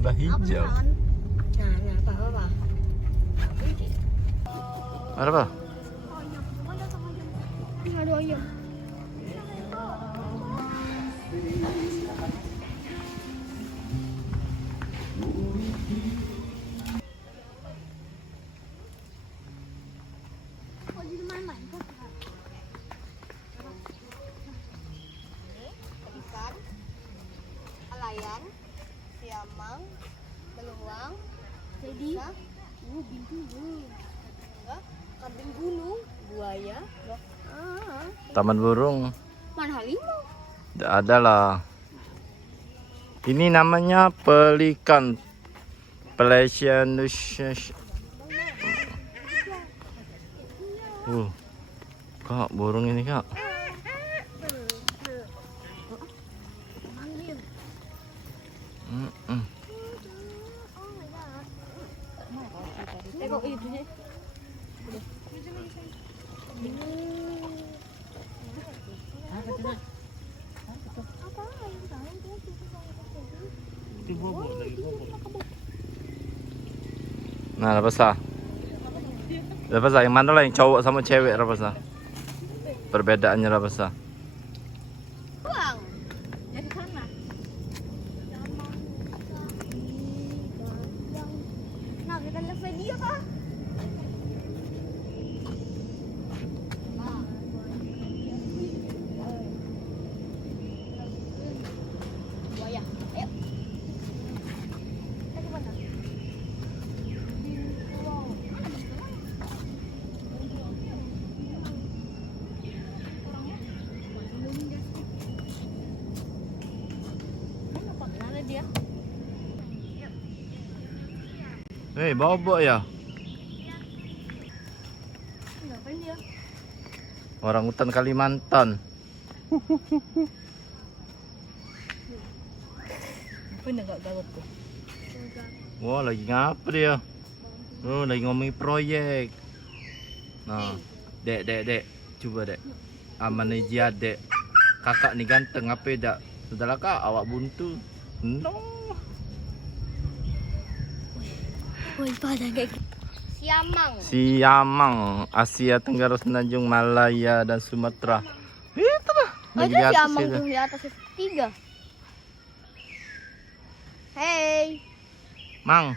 tambah hijau. Nah, apa? Ada apa? Ada ayam. Ikan, alayan, siamang, beluang, jadi, bintu, enggak, kambing gunung, buaya, Taman burung. mana harimau? Tidak ada lah. Ini namanya pelikan. Pelesianus. Kak, burung ini kak. Tengok itu deh. Nah, Rapasa. Rapasa, yang mana lah yang cowok sama cewek Rapasa? Perbedaannya Rapasa. Buang. Dari sana. Nah, kita lihat video kah? Buaya. Ayo. Kita ke mana? Dia. Hei, bobok ya? Ngapain dia? Orang hutan Kalimantan. Bener gak gawat tuh? Wah, lagi ngapa dia? Oh, lagi ngomongin proyek. Nah, dek. Coba dek. Aman aja dek. Kakak nih ganteng, apa dak? Sudahlah kak, awak buntu. No. Woi, pada kayak Siamang, Asia Tenggara Semenanjung, Malaya dan Sumatera. Itu lah. Lagi di atas siamang itu. tuh di atas itu 3. Hey. Mang.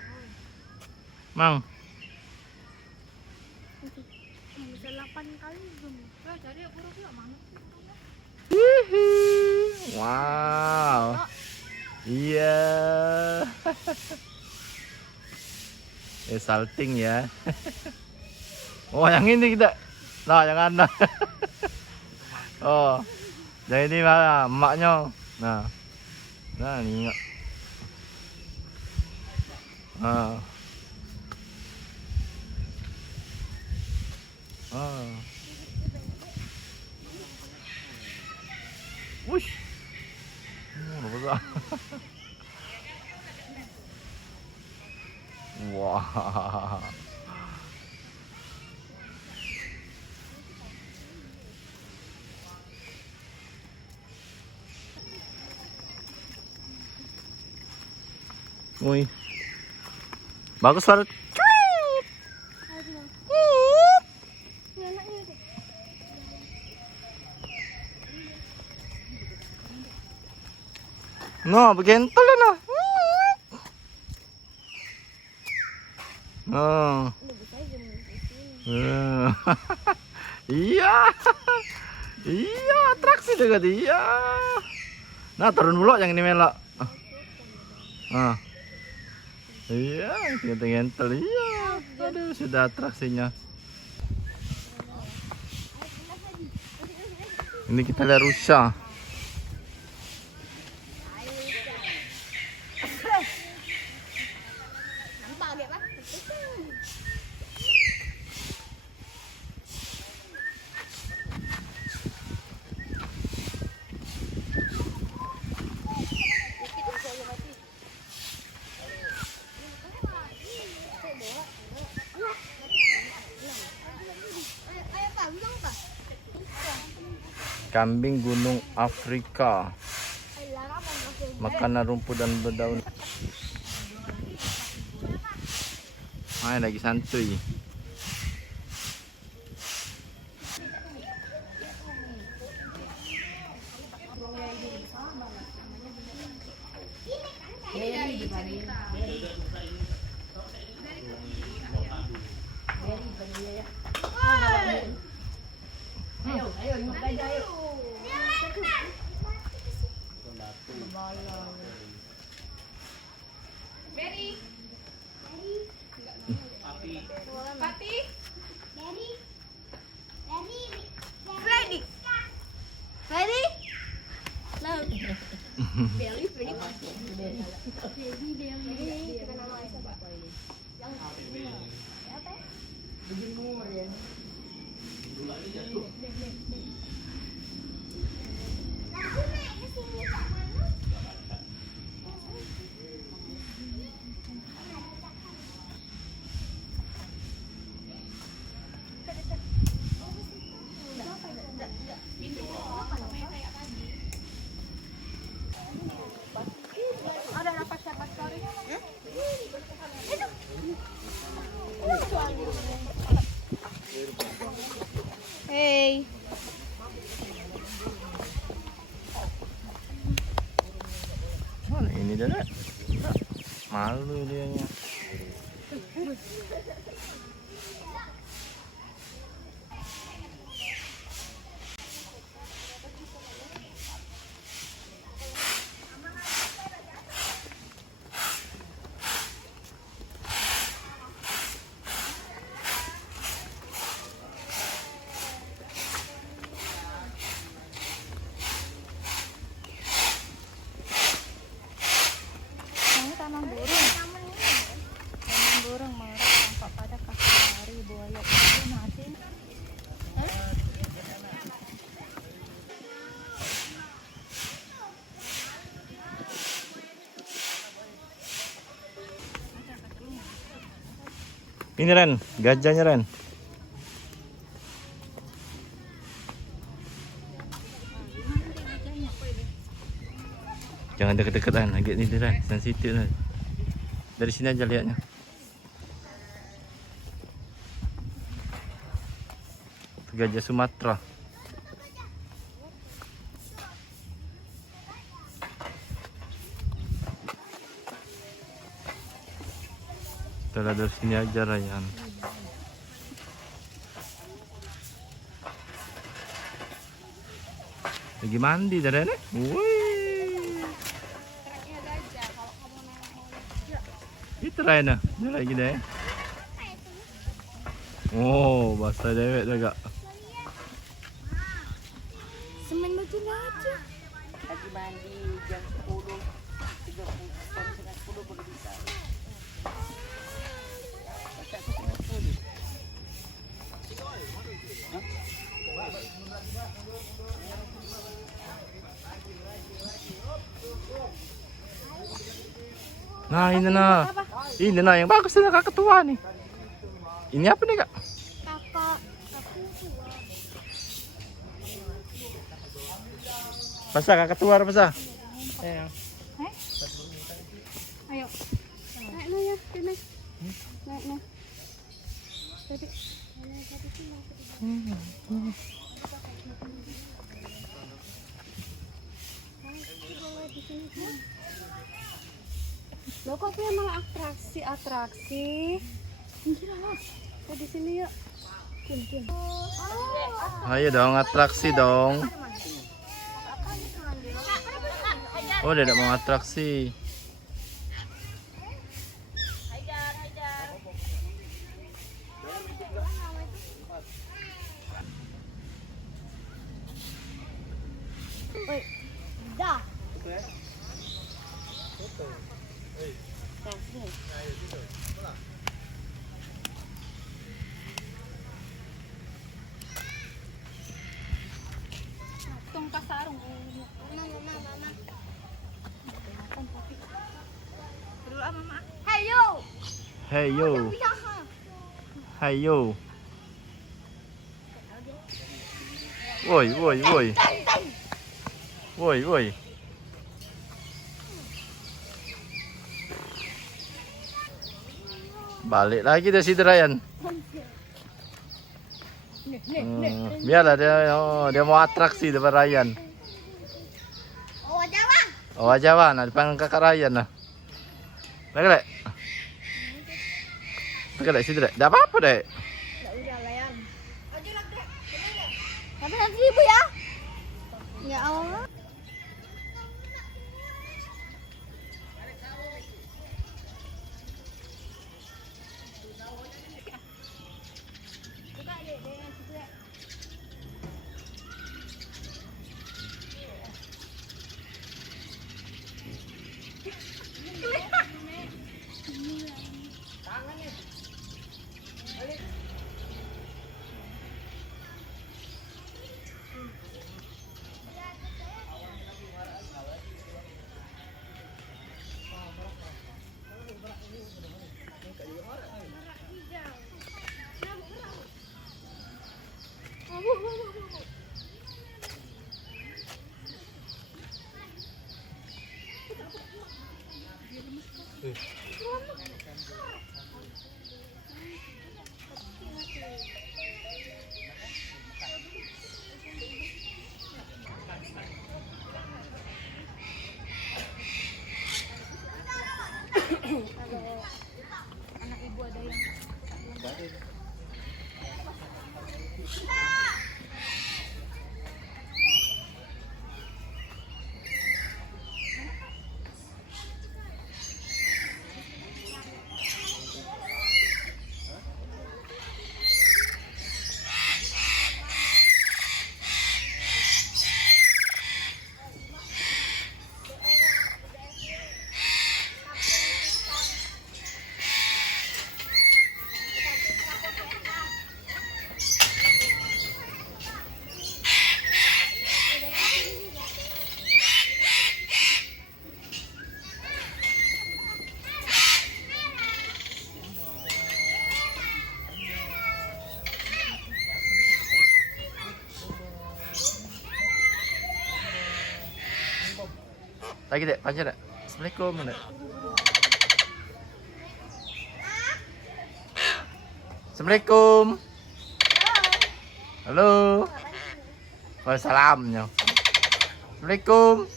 Bisa 8 kali belum? Cari burung ya, Mang. Wow. Iya. Salting ya. Oh, yang ini kita. Nah, yang ada. Oh. Yang ini mana? Emaknya. Nah. Nah, ini. Ah. Wush. Wah. Wih. Bagus suara. No, begentol na. No. Iya. Iya, atraksi juga dia. Nah, turun dulu yang ini melak. Iya, gentel-gentel. Iya. Aduh, sudah atraksinya. Ini kita lihat rusa. Kambing gunung Afrika. Makanan rumput dan berdaun. Main lagi santuy. Hey. Mana ini dia? Malu dianya. Tanam burung marah tampak pada kaki lari buaya itu masih. Ini Ren, gajahnya Ren. Jangan deket-deket Ren, agak ini Ren, sensitif Ren. Dari sini aja lihatnya. Gajah Sumatera. Kita lihat dari sini aja Rayhan. Lagi mandi dari ini. Wih. Itu Rayhan, dia lagi deh. Oh, basah dewek juga. Semen baju aja. Lagi mandi jam 10, 30, jam setengah 10 baru bisa. Masak setengah 10. Nah ini nah, ini nah yang bagus nih kakak tua nih. Ini apa nih kak? Kakak. Pasah kakak tua apa pasah? Ayo. Naik no ya, sini. Naik no. Tadi. Lo kok kayak malah atraksi? Kita di sini yuk. Kim. Ayo dong atraksi dong. Oh dia tidak mau atraksi. Woi. Dah. Tungkas sarung. Mama. Dulu mama. Heyo. Heyo. Heyo. Woi. Balik lagi dari situ Ryan. Biarlah dia mau atraksi depan Ryan. Oh, Jawa. Oh Jawa, nah dipanggil kakak Ryan nah. Lagi dek. Lagi dek situ dek. Tidak apa-apa dek. Enggak udah layan. Aja lah, Dek. Tapi nanti Ibu ya. Ya Allah. Anak ibu ada yang Lagi dek, panjang dek. Assalamualaikum dek. Assalamualaikum. Halo. Waalaikumsalam. Assalamualaikum.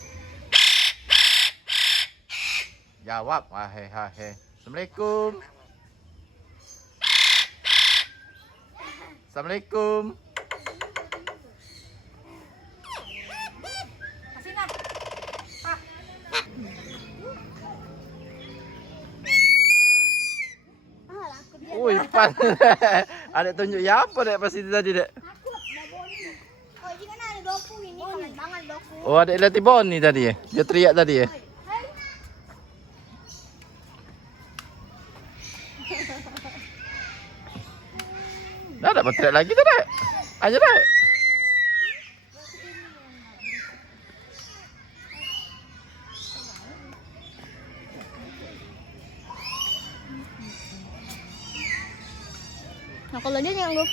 Jawab. Hehehe. Assalamualaikum. Assalamualaikum. Wih, pan. Adek tunjuk ya apa dek pas itu tadi dek? Oh, ini kan ada doku ini, kangen banget doku. Oh, adek lihat Boni tadi ya? Dia teriak tadi ya? Dah dapat teriak lagi tuh dek. Aja dek. Nah, kalau dia nyanggup.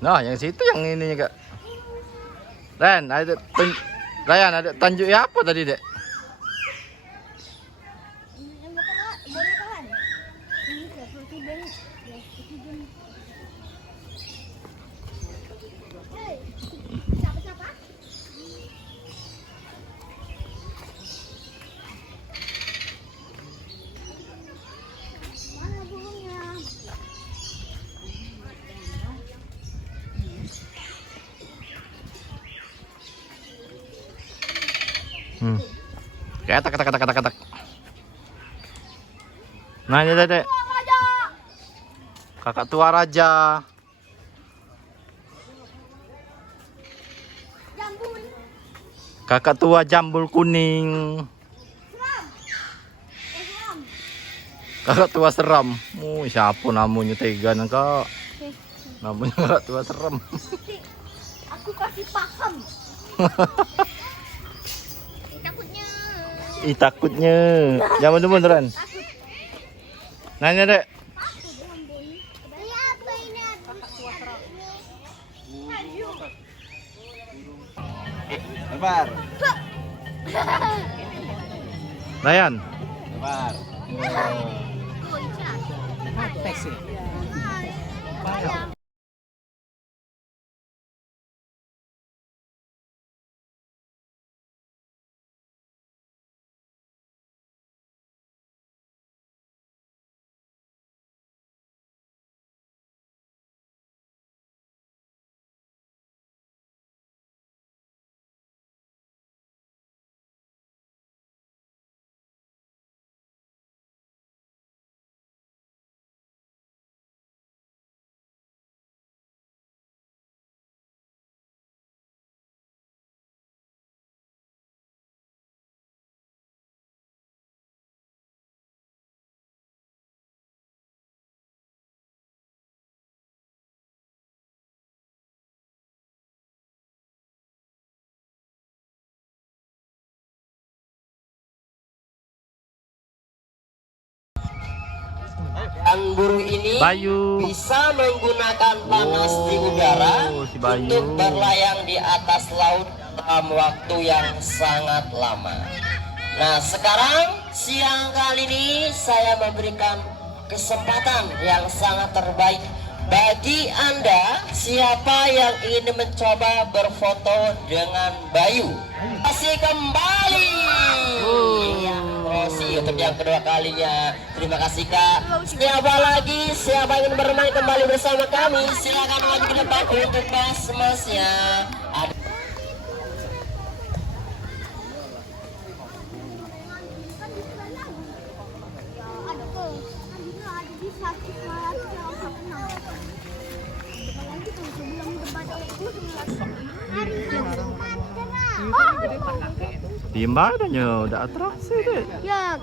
Nah, yang situ yang ini kak. Ren, ada Ryan ada tanjuk ya apa tadi dek? Katak. Nah, ini dek. Kakak tua raja. Kakak tua jambul kuning. Kakak tua seram. Siapa namanya tega kak? Namanya kakak tua seram. Aku kasih paham. Ih takutnya. Jangan beneran. Nanya dek. Lebar. Ryan. Sabar. Tes ya. Dan burung ini Bayu. bisa menggunakan panas di udara si Bayu. untuk berlayang di atas laut dalam waktu yang sangat lama. Nah, sekarang siang kali ini saya memberikan kesempatan yang sangat terbaik bagi Anda siapa yang ingin mencoba berfoto dengan Bayu. Masih kembali. Rosi untuk yang kedua kalinya. Terima kasih Kak. Siapa lagi siapa ingin bermain kembali bersama kami, silakan maju ke depan untuk mas-masnya. Di mana udah atraksi deh. Ya,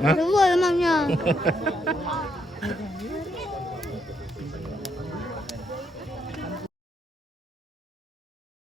semua emangnya.